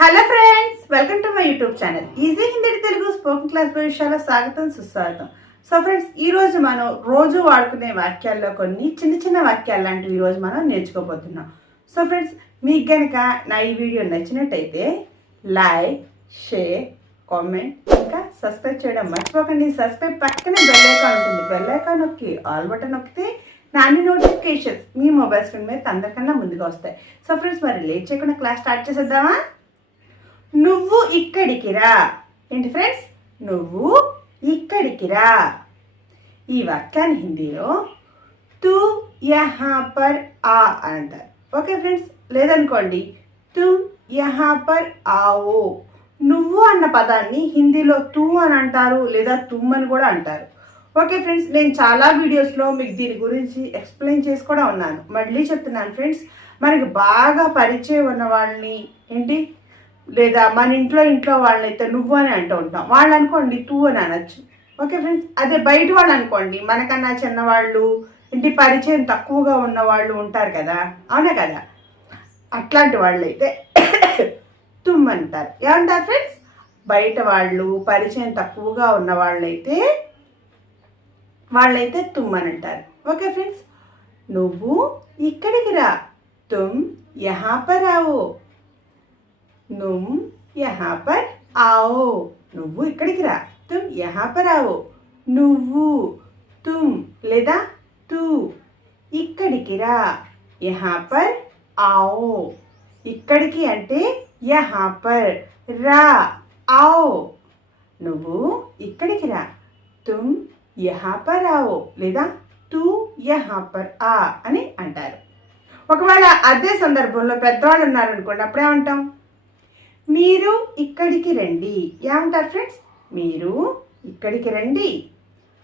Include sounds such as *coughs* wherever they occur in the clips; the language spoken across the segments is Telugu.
Hello friends welcome to my YouTube channel. Easy Hindi Telugu spoken class భవిష్యాల స్వాగతం సుస్వాగతం. సో ఫ్రెండ్స్ ఈరోజు మనం రోజు వాడుకునే వాక్యాల్లో కొన్ని చిన్న చిన్న వాక్యాలు లాంటివి ఈరోజు మనం నేర్చుకోబోతున్నాం. సో ఫ్రెండ్స్ మీకు గనక నా ఈ వీడియో నచ్చినట్టయితే లైక్ షేర్ కామెంట్ ఇంకా సబ్స్క్రైబ్ చేయడం మర్చిపోకండి. సబ్స్క్రైబ్ పక్కనే బెల్ ఐకాన్ ఉంటుంది. బెల్ ఐకాన్ నొక్కి ఆల్ బటన్ నొక్కితే నా అన్ని నోటిఫికేషన్స్ మీ మొబైల్ స్క్రీన్ మీద అందరికన్నా ముందుగా వస్తాయి. సో ఫ్రెండ్స్ మరి లేట్ చేయకుండా క్లాస్ స్టార్ట్ చేసేద్దామా? నువ్వు ఇక్కడికి రా. ఏంటి ఫ్రెండ్స్ నువ్వు ఇక్కడికి రా. ఈ వాక్యాన్ని హిందీలో తు యహా పర్ ఆ అంటారు. ఓకే ఫ్రెండ్స్ లేదనుకోండి. తుమ్ యహా పర్ ఆవో నువ్వు అన్న పదాన్ని హిందీలో తూ అని అంటారు లేదా తుమ్ అని కూడా అంటారు. ఓకే ఫ్రెండ్స్ నేను చాలా వీడియోస్లో మీకు దీని గురించి ఎక్స్ప్లెయిన్ చేసి కూడా ఉన్నాను. మళ్ళీ చెప్తున్నాను ఫ్రెండ్స్ మనకి బాగా పరిచయం ఉన్న వాళ్ళని ఏంటి? లేదా మన ఇంట్లో ఇంట్లో వాళ్ళైతే నువ్వు అని అంటూ ఉంటాం. వాళ్ళు అనుకోండి తూ అని అనొచ్చు. Okay friends? అదే బయట వాళ్ళు అనుకోండి మనకన్నా చిన్నవాళ్ళు ఇంటి పరిచయం తక్కువగా ఉన్న వాళ్ళు ఉంటారు కదా? అవునా కదా? అట్లాంటి వాళ్ళు అయితే *coughs* తుమ్మంటారు ఏమంటారు ఫ్రెండ్స్? బయట వాళ్ళు పరిచయం తక్కువగా ఉన్న వాళ్ళైతే వాళ్ళైతే తుమ్మని అంటారు. Okay friends? నువ్వు ఇక్కడికి రా. తుమ్ యహాపరావు నుమ్ యహా పర్ ఆవో. నువ్వు ఇక్కడికి రా. తుమ్ యహా పర్ ఆవో నువ్వు తుమ్ లేదా తూ. ఇక్కడికి రా. యహా పర్ ఆవో. ఇక్కడికి అంటే యహా పర్ రా. ఆవో. నువ్వు ఇక్కడికి రా. తుమ్ యహా పర్ ఆవో లేదా తూ యహా పర్ ఆ అని అంటారు. ఒకవేళ అదే సందర్భంలో పెద్దవాళ్ళు ఉన్నారనుకోండి అప్పుడేమంటాం? మీరు ఇక్కడికి రండి. ఏమంటారు ఫ్రెండ్స్ మీరు ఇక్కడికి రండి.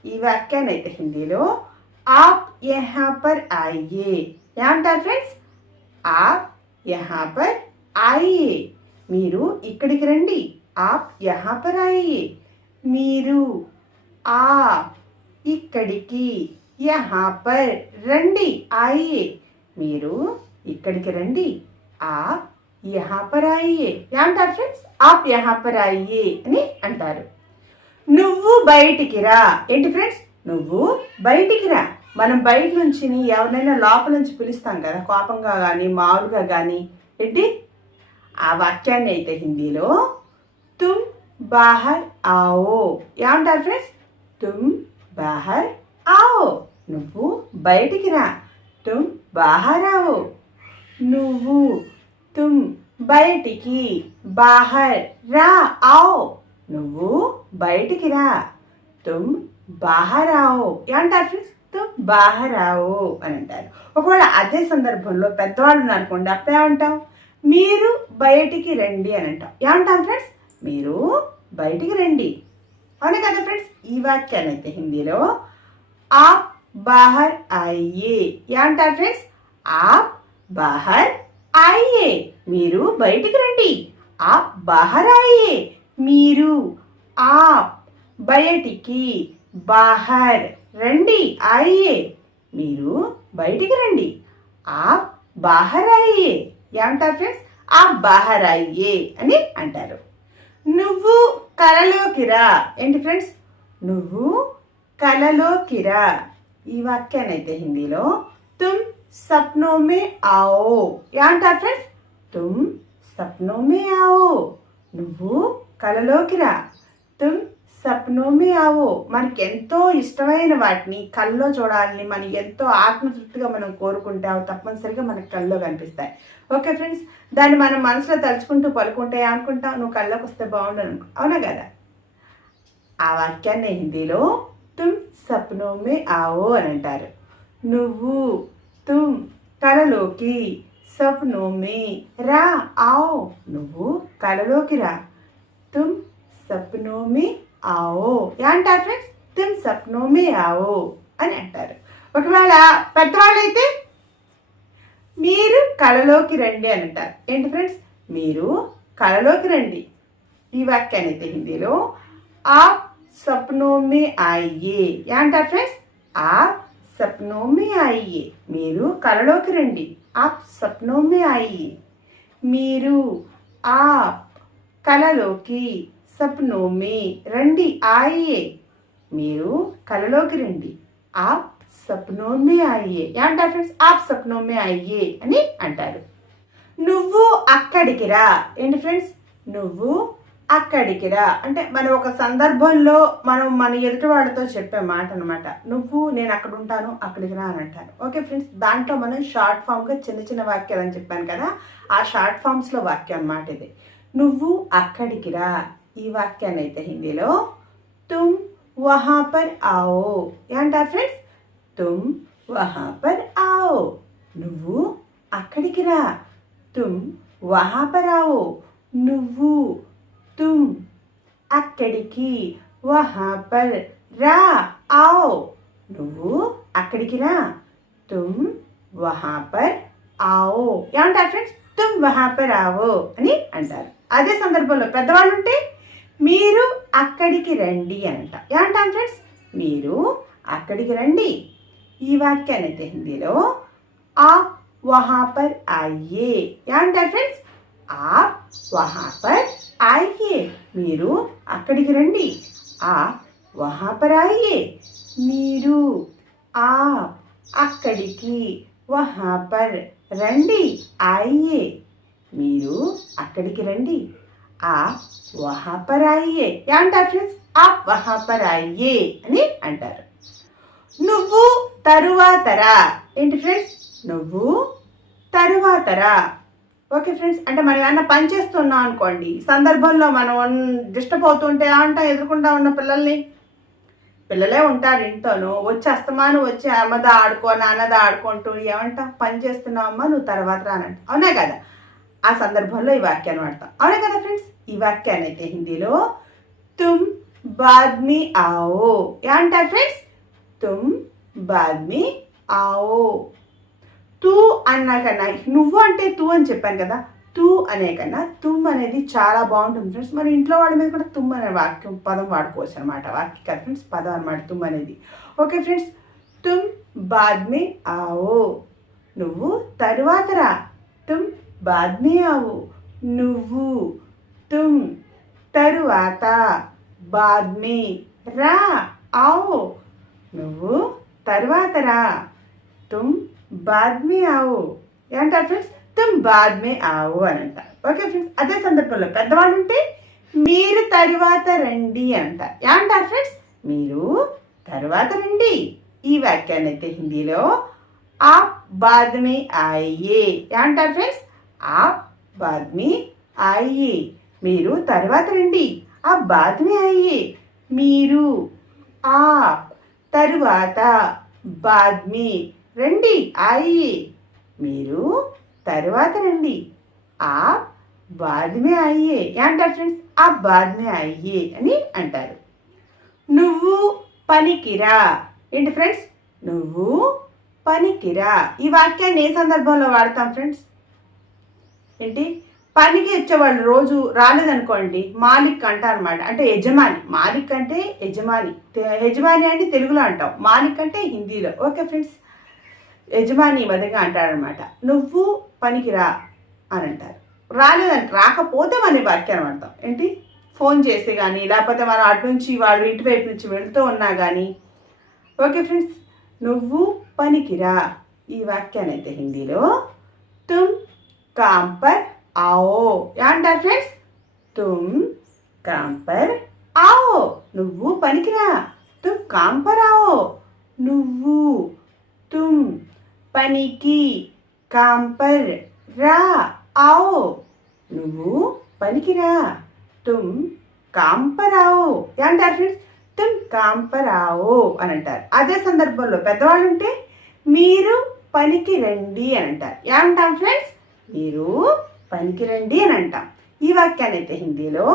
ఈ వాక్యాన్ని అయితే హిందీలో ఆప్ యహా పర్ ఏమంటారు ఫ్రెండ్స్ ఆప్ యహా పర్ మీరు ఇక్కడికి రండి. ఆప్ యహా పర్ మీరు ఆ ఇక్కడికి యహా పర్ రండి. ఆయ్యే మీరు ఇక్కడికి రండి. ఆప్ యహా పర్ ఏమంటారు ఫ్రెండ్స్ ఆప్ యహా పర్ అని అంటారు. నువ్వు బయటికి రా. ఏంటి ఫ్రెండ్స్ నువ్వు బయటికి రా. మనం బయట నుంచి ఎవరినైనా లోపల నుంచి పిలుస్తాం కదా కోపంగా కానీ మామూలుగా కానీ ఏంటి? ఆ వాక్యాన్ని అయితే హిందీలో తుమ్ బాహర్ ఆవో. ఏమంటారు ఫ్రెండ్స్ తుమ్ బాహర్ ఆవో. నువ్వు బయటికి రా. తుమ్ బాహర్ ఆవో. నువ్వు తుమ్ బయటికి బాహర్ రా ఆవో. నువ్వు బయటికి రా. తుమ్ బాహర్ ఆవో. ఏమంటారు ఫ్రెండ్స్ తుమ్ బాహర్ అని అంటారు. ఒకవేళ అదే సందర్భంలో పెద్దవాళ్ళు ఉన్నారనుకోండి అప్పుడు ఏమంటాం మీరు బయటికి రండి అని అంటాం ఏమంటాం ఫ్రెండ్స్ మీరు బయటికి రండి. అవునా కదా ఫ్రెండ్స్ ఈ వాక్యాన్ని అయితే హిందీలో ఆప్ బాహర్ అయ్యే. ఏమంటారు ఫ్రెండ్స్ ఆప్ బాహర్ ఆయియే మీరు బయటికి రండి. ఆప్ బాహర్ మీరు ఆప్ బయటికి బాహర్ రండి ఆయియే మీరు బయటికి రండి. ఆప్ బాహర్ ఏమంటారు ఫ్రెండ్స్ ఆ బాహర్ అని అంటారు. నువ్వు కలలోకి రా. ఏంటి ఫ్రెండ్స్ నువ్వు కలలోకి రా. ఈ వాక్యాన్ని అయితే హిందీలో తుమ్ సప్నో మే ఆవో. ఏమంటారు ఫ్రెండ్స్ తుమ్ సప్నో మే ఆవో. నువ్వు కలలోకి రా. తుమ్ సప్నో మే ఆవో. మనకి ఎంతో ఇష్టమైన వాటిని కళ్ళలో చూడాలని మనం ఎంతో ఆత్మతృప్తిగా మనం కోరుకుంటే అవి తప్పనిసరిగా మనకి కళ్ళలో కనిపిస్తాయి. ఓకే ఫ్రెండ్స్ దాన్ని మనం మనసులో తలుచుకుంటూ పలుకుంటే అనుకుంటాం. నువ్వు కళ్ళకు వస్తే బాగుండు అనుకో. అవునా కదా? ఆ వాక్యాన్ని హిందీలో తుమ్ సప్నో మే ఆవో అని అంటారు. నువ్వు తుమ్ కలలోకి సప్నోమే రా ఆవో. నువ్వు కలలోకి రా. తుమ్ సప్నో మే ఆవో. ఏమంటారు ఫ్రెండ్స్ తుమ్ సప్నో ఆవో అని అంటారు. ఒకవేళ పెద్దవాళ్ళైతే మీరు కళలోకి రండి అని అంటారు. ఏంటి ఫ్రెండ్స్ మీరు కళలోకి రండి. ఈ వాక్యాన్ని అయితే హిందీలో ఆ సప్నో ఆయ్యే. ఆయియే ఫ్రెండ్స్ ఆప్ సప్నో మే మీరు కలలోకి రండి. ఆప్ సప్నో మే మీరు ఆప్ కలలోకి సప్నోమే రండి ఆయే మీరు కలలోకి రండి. ఆప్ సప్నోమే ఆయే ఏమంటారు ఫ్రెండ్స్ ఆప్ సప్నోమే ఆయ్యే అని అంటారు. నువ్వు అక్కడికి రా. ఏంటి ఫ్రెండ్స్ నువ్వు అక్కడికి రా. అంటే మనం ఒక సందర్భంలో మనం మన ఎదుటి వాళ్ళతో చెప్పే మాట అనమాట నువ్వు నేను అక్కడ ఉంటాను అక్కడికి రా అని అంటాను ఓకే ఫ్రెండ్స్ దాంట్లో మనం షార్ట్ ఫామ్గా చిన్న చిన్న వాక్యాలు అని చెప్పాను కదా ఆ షార్ట్ ఫామ్స్లో వాక్యం అన్నమాట ఇది. నువ్వు అక్కడికి రా. ఈ వాక్యాన్ని అయితే హిందీలో తుమ్ వహాపర్ ఆవో ఏమంటారు ఫ్రెండ్స్? తుమ్ వహాపర్ ఆవో. నువ్వు అక్కడికి రా. తుమ్ వహాపర్ ఆవో. నువ్వు తుమ్ అక్కడికి వహాపర్ రా ఆవు. నువ్వు అక్కడికి రా. తుమ్ వహాపర్ ఆవు ఆవో. ఏమంటారు ఫ్రెండ్స్ తుమ్ వహాపర్ ఆవు ఆవో అని అంటారు. అదే సందర్భంలో పెద్దవాళ్ళు ఉంటే మీరు అక్కడికి రండి అంట. ఏమంటాం ఫ్రెండ్స్ మీరు అక్కడికి రండి. ఈ వాక్యాన్ని అయితే హిందీలో ఆ వహాపర్ అయ్యే. ఏమంటారు ఫ్రెండ్స్ आप वहाँ पर आइए మీరు అక్కడికి రండి. ఆ వహా మీరు ఆ అక్కడికి వహా పర్ రండి. ఆయే. మీరు అక్కడికి రండి. ఆ వహా పర్ ఏమంటారు ఫ్రెండ్స్? ఆ వహా పర్ అని అంటారు. నువ్వు తరువాతరా. ఏంటి ఫ్రెండ్స్? నువ్వు తరువాతరా. ఓకే ఫ్రెండ్స్ అంటే మనం ఏమన్నా పని చేస్తున్నాం అనుకోండి సందర్భంలో మనం డిస్టర్బ్ అవుతుంటే అంట ఎదుర్కొంటా ఉన్న పిల్లల్ని పిల్లలే ఉంటారు ఇంట్లోనూ వచ్చి అస్తమాను వచ్చి అమ్మదా ఆడుకో నాన్నద ఆడుకుంటూ ఏమంటా పని చేస్తున్నావు అమ్మ నువ్వు తర్వాత రానంట. అవునా కదా? ఆ సందర్భంలో ఈ వాక్యాన్ని వాడతాం. అవునా కదా ఫ్రెండ్స్? ఈ వాక్యాన్ని అయితే హిందీలో తుమ్ బాద్మి ఆవో. ఏమంటారు ఫ్రెండ్స్? తుమ్ బాద్మి ఆవో. తూ అన్నా కన్నా నువ్వు అంటే తూ అని చెప్పాను కదా తూ అనే కన్నా తుమ్ అనేది చాలా బాగుంటుంది ఫ్రెండ్స్ మరి ఇంట్లో వాళ్ళ మీద కూడా తుమ్ అనే వాక్యం పదం వాడుకోవచ్చు అనమాట వాక్య కదా ఫ్రెండ్స్ పదం అనమాట తుమ్ అనేది. ఓకే ఫ్రెండ్స్ తుమ్ బాద్మే ఆవో. నువ్వు తరువాత రా. తుమ్ బాద్మే ఆవు. నువ్వు తుమ్ తరువాత బాద్మే రా. ఆవో. నువ్వు తరువాత రా. తుమ్ బాద్మే ఆవు. ఏమంటారు ఫ్రెండ్స్ తుమ్ బాద్మే ఆవు అని అంటారు. ఓకే ఫ్రెండ్స్ అదే సందర్భంలో పెద్దవాళ్ళు ఉంటే మీరు తరువాత రండి అంటారు. ఏమంటారు ఫ్రెండ్స్ మీరు తరువాత రండి. ఈ వాక్యాన్ని అయితే హిందీలో ఆప్ బాద్మే ఆయే ఏమంటారు ఫ్రెండ్స్ ఆప్ బాద్మే ఆయే మీరు తర్వాత రండి. ఆ బాద్ ఆయే మీరు ఆప్ తరువాత బాద్మే రండి ఆయి. మీరు తరువాత రండి. ఆ బాద్మే అయ్యే ఏమంటారు ఫ్రెండ్స్? ఆ బాద్మే అయ్యే అని అంటారు. నువ్వు పనికిరా. ఏంటి ఫ్రెండ్స్? నువ్వు పనికిరా. ఈ వాక్యాన్ని ఏ సందర్భంలో వాడతాం ఫ్రెండ్స్? ఏంటి? పనికి వచ్చేవాళ్ళు రోజు రాలేదనుకోండి మాలిక్ అంటారు అనమాట అంటే యజమాని. మాలిక్ అంటే యజమాని. యజమాని అంటే తెలుగులో అంటాం. మాలిక్ అంటే హిందీలో. Okay friends? యజమాని ఈ విధంగా అంటాడనమాట నువ్వు పనికిరా అని అంటారు. రాలేదని రాకపోతే మన వాక్యాన్ని వాడతాం. ఏంటి? ఫోన్ చేసి కానీ లేకపోతే మనం అటు నుంచి వాళ్ళు ఇటువైపు నుంచి వెళ్తూ ఉన్నా కానీ ఓకే ఫ్రెండ్స్ నువ్వు పనికిరా ఈ వాక్యాన్ని అయితే హిందీలో తుమ్ కామ్ పర్ ఆవో ఏమంటారు ఫ్రెండ్స్? తుమ్ కామ్ పర్ ఆవో నువ్వు పనికిరా తుమ్ కామ్ పర్ ఆవో నువ్వు తుమ్ పనికి కాంపర్ రా ఆవో. నువ్వు పనికిరా తుమ్ కామ్ పర్ ఆవో ఏమంటారు ఫ్రెండ్స్ తుమ్ కామ్ పర్ ఆవో అని అంటారు. అదే సందర్భంలో పెద్దవాళ్ళు ఉంటే మీరు పనికి రండి అని అంటారు. ఏమంటాం ఫ్రెండ్స్ మీరు పనికి రండి అని అంటాం. ఈ వాక్యాన్ని అయితే హిందీలో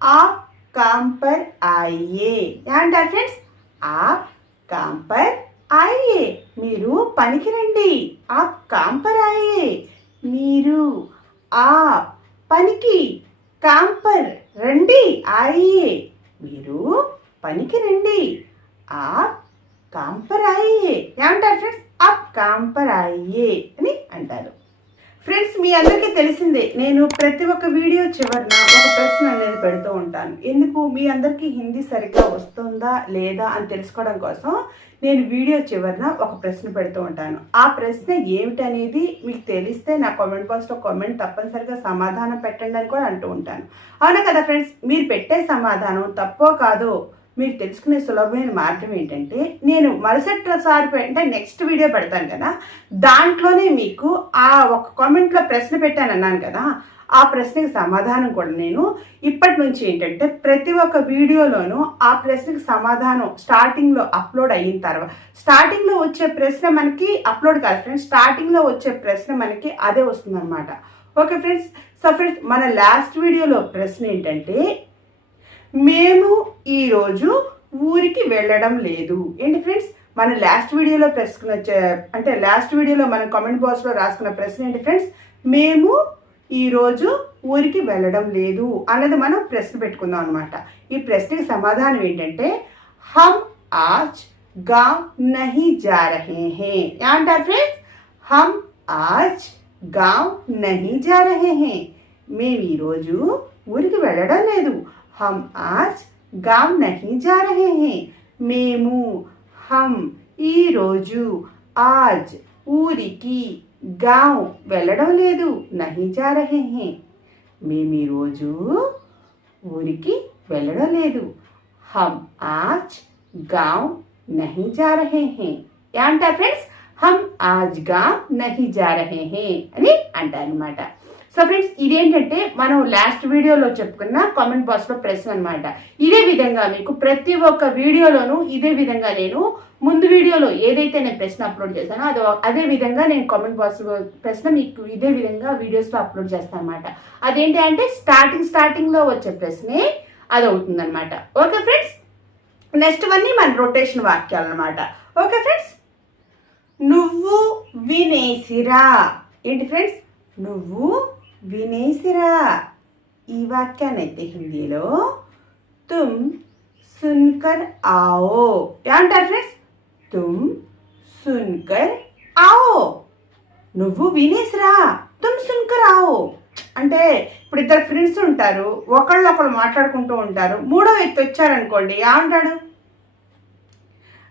ఆప్ కామ్ పర్ ఆయ్యే ఏమంటారు ఫ్రెండ్స్ ఆప్ కామ్ పర్ ఆయే మీరు పనికి రండి ఆప్ కామ్ మీరు ఆ పనికి కాంపర్ రండి. ఆయే మీరు పనికి రండి ఆ కాంపర్ ఆయ్యే ఏమంటారు ఫ్రెండ్స్ ఆప్ కాంపర్ ఆయ్యే అని అంటారు. ఫ్రెండ్స్ మీ అందరికీ తెలిసిందే నేను ప్రతి ఒక్క వీడియో చివరన ఒక ప్రశ్న అనేది పెడుతూ ఉంటాను. ఎందుకు? మీ అందరికీ హిందీ సరిగ్గా వస్తుందా లేదా అని తెలుసుకోవడం కోసం నేను వీడియో చివరన ఒక ప్రశ్న పెడుతూ ఉంటాను. ఆ ప్రశ్న ఏమిటనేది మీకు తెలిస్తే నా కామెంట్ బాక్స్లో కామెంట్ తప్పనిసరిగా సమాధానం పెట్టండి అని కూడా అంటూ ఉంటాను. అవునా కదా ఫ్రెండ్స్ మీరు పెట్టే సమాధానం తప్పో కాదో మీరు తెలుసుకునే సులభమైన మార్గం ఏంటంటే నేను మరుసటిసారి అంటే నెక్స్ట్ వీడియో పెడతాను కదా దాంట్లోనే మీకు ఆ ఒక కామెంట్లో ప్రశ్న పెట్టాను అన్నాను కదా ఆ ప్రశ్నకి సమాధానం కూడా నేను ఇప్పటి నుంచి ఏంటంటే ప్రతి ఒక్క వీడియోలోనూ ఆ ప్రశ్నకి సమాధానం స్టార్టింగ్లో అప్లోడ్ అయిన తర్వాత స్టార్టింగ్లో వచ్చే ప్రశ్న మనకి అప్లోడ్ కాదు ఫ్రెండ్స్ స్టార్టింగ్లో వచ్చే ప్రశ్న మనకి అదే వస్తుందన్నమాట. ఓకే ఫ్రెండ్స్ సో ఫ్రెండ్స్ మన లాస్ట్ వీడియోలో ప్రశ్న ఏంటంటే మేము ఈరోజు ఊరికి వెళ్ళడం లేదు. ఏంటి ఫ్రెండ్స్? మన లాస్ట్ వీడియోలో ప్రశ్న అంటే లాస్ట్ వీడియోలో మనం కామెంట్ బాక్స్లో రాసుకున్న ప్రశ్న ఏంటి ఫ్రెండ్స్? మేము ఈరోజు ఊరికి వెళ్ళడం లేదు అన్నది మనం ప్రశ్న పెట్టుకుందాం అనమాట ఈ ప్రశ్నకి సమాధానం ఏంటంటే హమ్ ఆజ్గా నహి జా రహే హే. అంటారు ఫ్రెండ్స్? హమ్ ఆజ్ గావ్ నహి జా రహే హే. మేము ఈరోజు ఊరికి వెళ్ళడం లేదు. హమ్ ఆజ్ గావ్ నహీ జా రహే హే మేము హమ్ ఈరోజు ఆజ్ ఊరికి గావ్ వెళ్ళడం లేదు నహి జా రహే హే మేము ఈరోజు ఊరికి వెళ్ళడం లేదు హమ్ ఆజ్ గావ్ నహి జా రహే హే ఏమంటారు ఫ్రెండ్స్ హమ్ ఆజ్ గావ్ నహి జా రహే హే అని అంటారు అనమాట సో ఫ్రెండ్స్ ఇదేంటంటే మనం లాస్ట్ వీడియోలో చెప్పుకున్న కామెంట్ బాక్స్లో ప్రశ్న అనమాట ఇదే విధంగా మీకు ప్రతి ఒక్క వీడియోలోనూ ఇదే విధంగా నేను ముందు వీడియోలో ఏదైతే నేను ప్రశ్న అప్లోడ్ చేశానో అది అదే విధంగా నేను కామెంట్ బాక్స్ ప్రశ్న మీకు ఇదే విధంగా వీడియోస్లో అప్లోడ్ చేస్తాను అనమాట అదేంటి అంటే స్టార్టింగ్ స్టార్టింగ్లో వచ్చే ప్రశ్నే అది అవుతుంది అనమాట ఓకే ఫ్రెండ్స్ నెక్స్ట్ వన్నీ మన రొటేషన్ వాక్యాలు అనమాట ఓకే ఫ్రెండ్స్ నువ్వు వినేసిరా. ఏంటి ఫ్రెండ్స్ నువ్వు వినేసిరా ఈ వాక్యాన్నైతే హిందీలో తుమ్ సున్కర్ ఆవో ఏమంటారు ఫ్రెండ్స్ తుమ్ సున్కర్ ఆవో నువ్వు వినేసిరా? తుమ్ సున్కర్ ఆవో. అంటే ఇప్పుడు ఇద్దరు ఫ్రెండ్స్ ఉంటారు ఒకళ్ళు ఒకళ్ళు మాట్లాడుకుంటూ ఉంటారు మూడో వ్యక్తి వచ్చారనుకోండి ఏమంటాడు?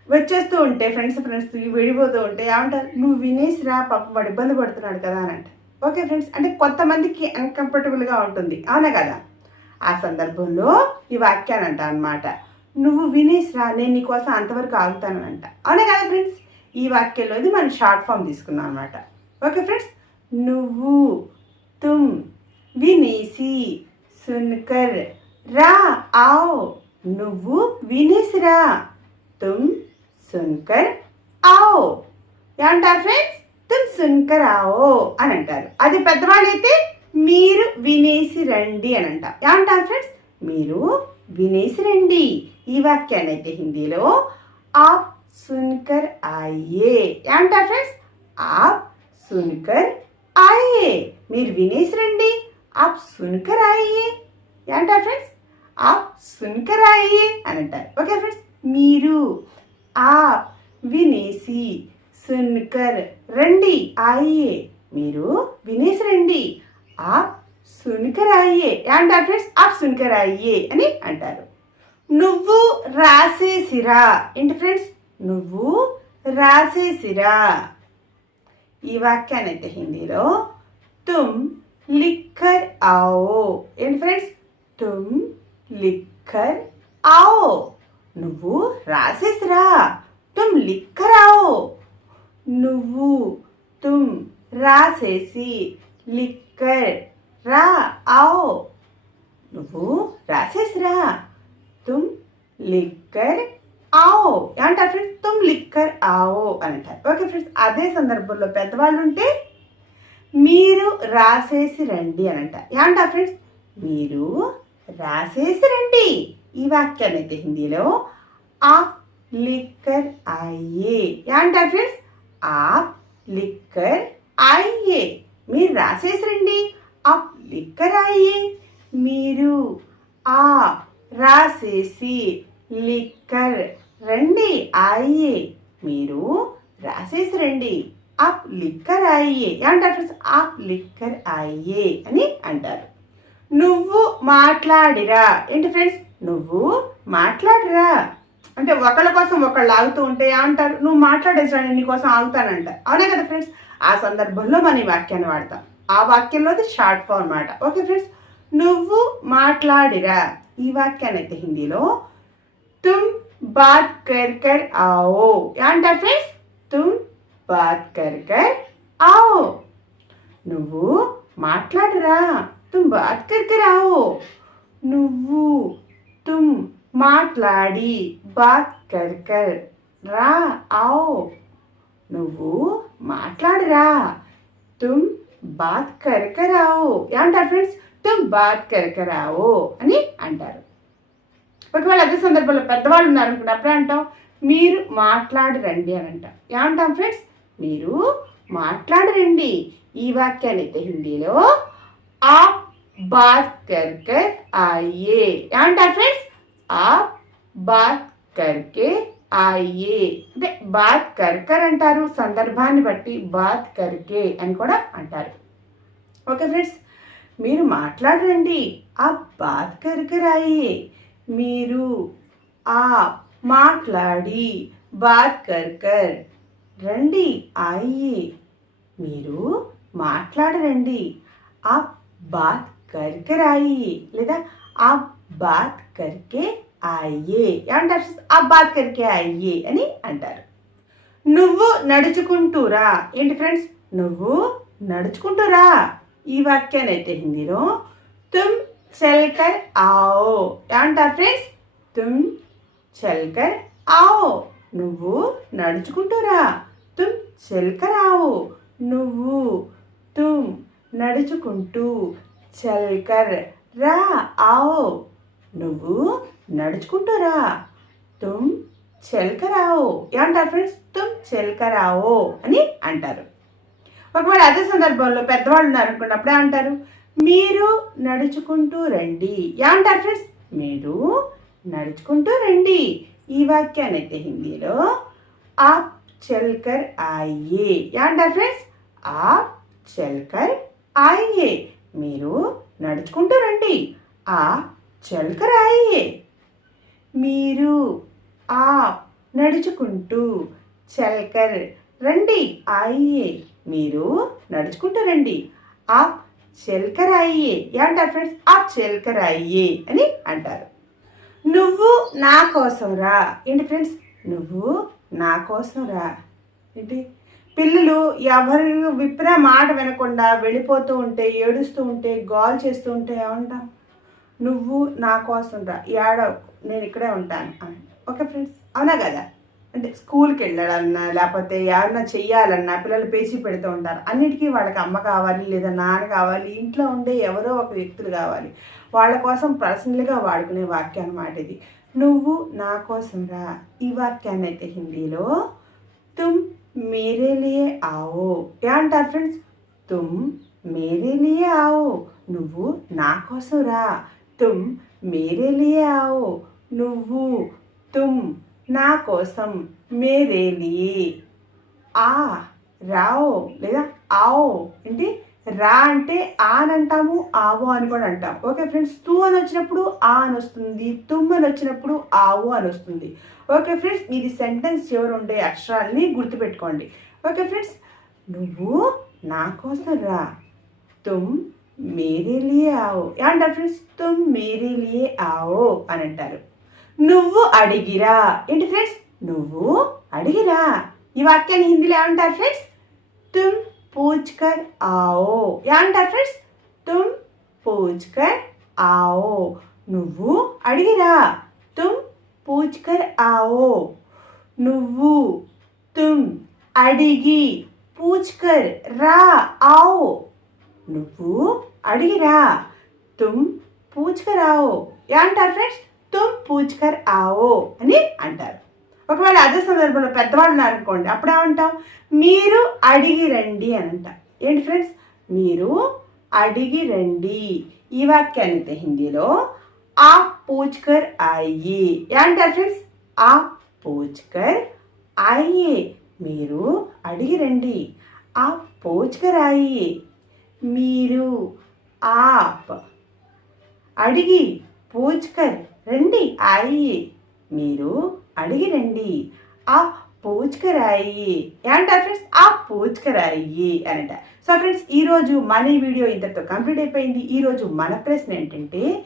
వచ్చేస్తూ ఉంటే ఫ్రెండ్స్ ఫ్రెండ్స్ విడిపోతూ ఉంటే ఏమంటారు? నువ్వు వినేసిరా? పాప వాడు ఇబ్బంది పడుతున్నాడు కదా అని అంటే ఓకే ఫ్రెండ్స్ అంటే కొంతమందికి అన్కంఫర్టబుల్గా ఉంటుంది. అవునా కదా? ఆ సందర్భంలో ఈ వాక్యాన్ని అంట అనమాట నువ్వు వినేసిరా నేను నీకోసం అంతవరకు ఆగుతానంట అవునా కదా ఫ్రెండ్స్ ఈ వాక్యంలో ఇది మనం షార్ట్ ఫామ్ తీసుకున్నాం అనమాట ఓకే ఫ్రెండ్స్ నువ్వు తుమ్ వినేసి సున్కర్ రా ఆవ్. నువ్వు వినేసిరా తుమ్ సున్కర్ ఆవ్. ఏమంటారు ఫ్రెండ్స్ తుమ్ సున్కర్ అని అంటారు. అది పెద్దవాళ్ళైతే మీరు వినేసి రండి అని అంటారు ఏమంటారు ఫ్రెండ్స్? మీరు వినేసి రండి. ఈ వాక్యాన్ని అయితే హిందీలో ఆప్ సున్కర్ ఆయే ఏమంటారు ఫ్రెండ్స్? ఆప్ సున్కర్ ఆయే మీరు వినేసి రండి. ఆప్ సున్కర్ ఆయే ఏమంటారు ఫ్రెండ్స్? ఆప్ సున్కర్ ఆయే అని అంటారు. Okay friends? మీరు ఆ వినేసి సున్కర్ రండి ఆయే మీరు వినేసి రండి. ఆప్ సున్కర్ ఆయే ఆ ఫ్రెండ్స్ ఆప్ సున్కర్ ఆయే అని అంటారు. నువ్వు రాసేసిరా. ఏంటి ఫ్రెండ్స్? నువ్వు రాసేసిరా. ఈ వాక్యాన్ని అయితే హిందీలో తుమ్ లిక్కర్ ఆవో. ఏంటి ఫ్రెండ్స్? తుమ్ లిక్కర్ ఆవో. నువ్వు రాసేసిరా. తుమ్ లిక్కర్ ఆవో. నువ్వు తుమ్ రాసేసి లిక్కర్ రా ఆవో. నువ్వు రాసేసిరా తుమ్ లిక్కర్ ఆవో. ఏమంటారు ఫ్రెండ్స్ తుమ్ లిక్కర్ ఆవో అని అంటారు. ఓకే ఫ్రెండ్స్ అదే సందర్భంలో పెద్దవాళ్ళు ఉంటే మీరు రాసేసి రండి అని అంటారు. ఏమంటారు ఫ్రెండ్స్ మీరు రాసేసి రండి. ఈ వాక్యాన్ని అయితే హిందీలో ఆ లిక్కర్ అయ్యే ఏమంటారు ఫ్రెండ్స్ ఆప్ లిక్కర్ అయ్యే మీరు రాసేసి రండి. లిక్కర్ అయ్యే మీరు ఆ రాసేసి లిక్కర్ రండి. ఆయే మీరు రాసేసి రండి. ఆప్ లిక్కర్ అయ్యే ఏమంటారు ఫ్రెండ్స్ ఆప్ లిక్కర్ అయ్యే అని అంటారు. నువ్వు మాట్లాడిరా. ఏంటి ఫ్రెండ్స్ నువ్వు మాట్లాడిరా. అంటే ఒకళ్ళ కోసం ఒకళ్ళు ఆగుతూ ఉంటే అంటారు? నువ్వు మాట్లాడేసాడు నీ నీకోసం ఆగుతానంట. అవునా కదా ఫ్రెండ్స్? ఆ సందర్భంలో మనం ఈ వాక్యాన్ని వాడతాం. ఆ వాక్యంలోది షార్ట్ ఫామ్ మాట ఓకే ఫ్రెండ్స్? నువ్వు మాట్లాడిరా. ఈ వాక్యాన్ని అయితే హిందీలో తుమ్ బాత్ కర్ కర్ ఆవో. అంటారు ఫ్రెండ్స్? తుమ్ బాత్ కర్ కర్ ఆవో. నువ్వు మాట్లాడరా. తుమ్ బాత్ కర్ కర్ ఆవో. నువ్వు తుమ్ మాట్లాడి బాత్ కర్కర్ రా ఆవో. నువ్వు మాట్లాడరా. తుమ్ బాత్ కర్ ఏమంటారు ఫ్రెండ్స్ తుమ్ బాత్ కర్ అని అంటారు. ఒకవేళ అదే సందర్భంలో పెద్దవాళ్ళు ఉన్నారనుకుంటే అప్పుడే అంటాం మీరు మాట్లాడరండి అని అంటాం ఏమంటాం ఫ్రెండ్స్ మీరు మాట్లాడరండి. ఈ వాక్యాన్ని అయితే హిందీలో ఆ బాత్ కర్కర్ ఆయే ఏమంటారు ఫ్రెండ్స్ ఆ బాత్ కర్కే ఆయే అంటే బాత్ కర్కర్ అంటారు సందర్భాన్ని బట్టి బాత్ కర్కే అని కూడా అంటారు ఓకే ఫ్రెండ్స్ మీరు మాట్లాడండి ఆ బాత్ కర్కర్ ఆయే మీరు ఆ మాట్లాడి బాత్ కర్కర్ రండి ఆయే మీరు మాట్లాడరండి ఆ బాత్ కర్కర్ ఆయే లేదా ఆ బాత్ కర్కే ఆయే ఏమంటారు? ఆ బాత్ కర్కే ఆయే అని అంటారు. నువ్వు నడుచుకుంటూరా. ఏంటి ఫ్రెండ్స్? నువ్వు నడుచుకుంటూరా. ఈ వాక్యాన్ని అయితే హిందీలో తుమ్ చల్కర్ ఆవో ఏమంటారు ఫ్రెండ్స్? తుమ్ చల్కర్ ఆవో నువ్వు నడుచుకుంటూరా. తుమ్ చల్కర్ ఆవో నువ్వు తుమ్ నడుచుకుంటూ చల్కర్ రా. ఆవో నువ్వు నడుచుకుంటురా. తుమ్ చెల్కరావు. ఏమంటారు ఫ్రెండ్స్? తుమ్ చెల్కరావు అని అంటారు. ఒకవేళ అదే సందర్భంలో పెద్దవాళ్ళు ఉన్నారు అనుకోండి అంటారు మీరు నడుచుకుంటూ రండి. ఏమంటారు ఫ్రెండ్స్? మీరు నడుచుకుంటూ రండి. ఈ వాక్యాన్ని అయితే హిందీలో ఆప్ చెల్కర్ ఆయే. ఏమంటారు ఫ్రెండ్స్? ఆప్ చెల్కర్ ఆయే. మీరు నడుచుకుంటూ రండి. ఆ చల్కర్ మీరు ఆ నడుచుకుంటూ చల్కర్ రండి. ఆయే మీరు నడుచుకుంటూ రండి. ఆ చెల్కర్ అయ్యే ఏమంటారు ఫ్రెండ్స్ ఆ చెల్కర్ అయ్యే అని అంటారు. నువ్వు నా కోసం రా. ఏంటి ఫ్రెండ్స్ నువ్వు నా కోసం రా. ఏంటి? పిల్లలు ఎవరు విప్పిన మాట వినకుండా వెళ్ళిపోతూ ఉంటే ఏడుస్తూ ఉంటే గోల్ చేస్తూ ఉంటే ఏమంటాం? నువ్వు నా కోసం రా ఏడవ నేను ఇక్కడే ఉంటాను అని. Okay friends? అవునా కదా? అంటే స్కూల్కి వెళ్ళాలన్నా లేకపోతే ఎవరన్నా చెయ్యాలన్నా పిల్లలు పేచి పెడుతూ ఉంటారు. అన్నిటికీ వాళ్ళకి అమ్మ కావాలి లేదా నాన్న కావాలి ఇంట్లో ఉండే ఎవరో ఒక వ్యక్తులు కావాలి. వాళ్ళ కోసం పర్సనల్గా వాడుకునే వాక్యం అన్నమాట ఇది. నువ్వు నా కోసం రా ఈ వాక్యాన్ని అయితే హిందీలో తుమ్ మేరే లియే ఆవో. ఏమంటారు ఫ్రెండ్స్? తుమ్ మేరే లియే ఆవో నువ్వు నా కోసం రా తుమ్ మేరే లియే ఆవో నువ్వు తుమ్ నా కోసం మేరే లియే ఆ రావో లేదా ఆవో ఏంటి రా అంటే ఆ అని అంటాము ఆవో అని కూడా అంటాం. ఓకే ఫ్రెండ్స్ తూ అని వచ్చినప్పుడు ఆ అని వస్తుంది తుమ్ అని వచ్చినప్పుడు ఆవో అని వస్తుంది. ఓకే ఫ్రెండ్స్ ఇది సెంటెన్స్ చివరి ఉండే అక్షరాలని గుర్తుపెట్టుకోండి. ఓకే ఫ్రెండ్స్ నువ్వు నా కోసం రా తుమ్ మేరే లియే ఆవో. ఏమంటారు ఫ్రెండ్స్ తుమ్ మేరే లియే ఆవో అని అంటారు. నువ్వు అడిగిరా. ఏంటి ఫ్రెండ్స్ నువ్వు అడిగిరా. ఈ వాక్యాన్ని హిందీలో ఏమంటారు ఫ్రెండ్స్ తుమ్ పూచ్కర్ ఆవో. ఏమంటారు ఫ్రెండ్స్ తుమ్ పూచ్కర్ ఆవో. నువ్వు అడిగిరా. తుమ్ పూచ్కర్ ఆవో. నువ్వు తుమ్ అడిగి పూచ్కర్ రా ఆవో. నువ్వు అడిగిరా తుమ్ పూచ్కర్ ఆవో ఏ అంటారు ఫ్రెండ్స్ తుమ్ పూచ్కర్ ఆవో అని అంటారు. ఒకవేళ అదే సందర్భంలో పెద్దవాళ్ళు ఉన్నారనుకోండి అప్పుడు ఏమంటాం మీరు అడిగి రండి అని అంటాం ఏంటి ఫ్రెండ్స్ మీరు అడిగి రండి ఈ వాక్యాన్ని హిందీలో ఆ పూచ్కర్ అయ్యి అంటారు ఫ్రెండ్స్ ఆ పూచ్కర్ అయ్యి మీరు అడిగి రండి. ఆ పూచ్కర్ అయ్యి మీరు ఆప్. అడిగి పూచ్కర్ రండి ఆయి. మీరు అడిగి రండి. ఆ పూచ్కర్ అయ్యి ఏమంటారు ఫ్రెండ్స్ ఆ పూచ్కర్ అయ్యి అనంట. సో ఫ్రెండ్స్ ఈరోజు మన ఈ వీడియో ఇంతటితో కంప్లీట్ అయిపోయింది. ఈరోజు మన ప్రశ్న ఏంటంటే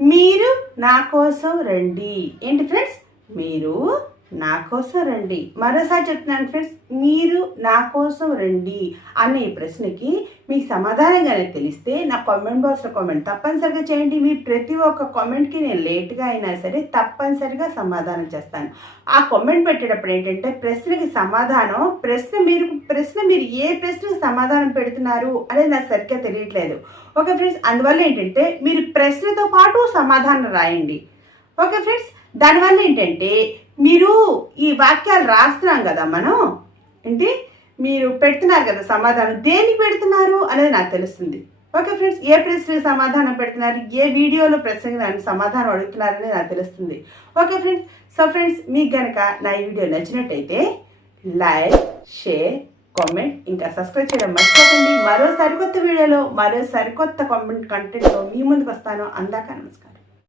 మీరు నా కోసం రండి. ఏంటి ఫ్రెండ్స్ మీరు నా కోసం రండి. మరోసారి చెప్తున్నాను ఫ్రెండ్స్ మీరు నా కోసం రండి అన్న ఈ ప్రశ్నకి మీ సమాధానంగానే తెలిస్తే నా కామెంట్ బాక్స్లో కామెంట్ తప్పనిసరిగా చేయండి. మీ ప్రతి ఒక్క కామెంట్కి నేను లేట్గా అయినా సరే తప్పనిసరిగా సమాధానం చేస్తాను. ఆ కామెంట్ పెట్టేటప్పుడు ఏంటంటే ప్రశ్నకి సమాధానం ప్రశ్న మీరు ప్రశ్న మీరు ఏ ప్రశ్నకు సమాధానం పెడుతున్నారు అనేది నాకు సరిగ్గా తెలియట్లేదు. ఓకే ఫ్రెండ్స్ అందువల్ల ఏంటంటే మీరు ప్రశ్నతో పాటు సమాధానం రాయండి. ఓకే ఫ్రెండ్స్ దానివల్ల ఏంటంటే మీరు ఈ వాక్యాలు రాస్తున్నాం కదా మనం? ఏంటి? మీరు పెడుతున్నారు కదా సమాధానం. దేనికి పెడుతున్నారు అనేది నాకు తెలుస్తుంది. ఓకే ఫ్రెండ్స్ ఏ ప్రశ్నకి సమాధానం పెడుతున్నారు? ఏ వీడియోలో ప్రశ్నకి దానికి సమాధానం అడుగుతున్నారు అనేది నాకు తెలుస్తుంది. ఓకే ఫ్రెండ్స్ సో ఫ్రెండ్స్ మీకు గనక నా ఈ వీడియో నచ్చినట్టయితే లైక్ షేర్ కామెంట్ ఇంకా సబ్స్క్రైబ్ చేయడం మర్చిపోకండి. మరో సరికొత్త వీడియోలో మరో సరికొత్త కామెంట్ కంటెంట్తో మీ ముందుకు వస్తాను. అందాక నమస్కారం.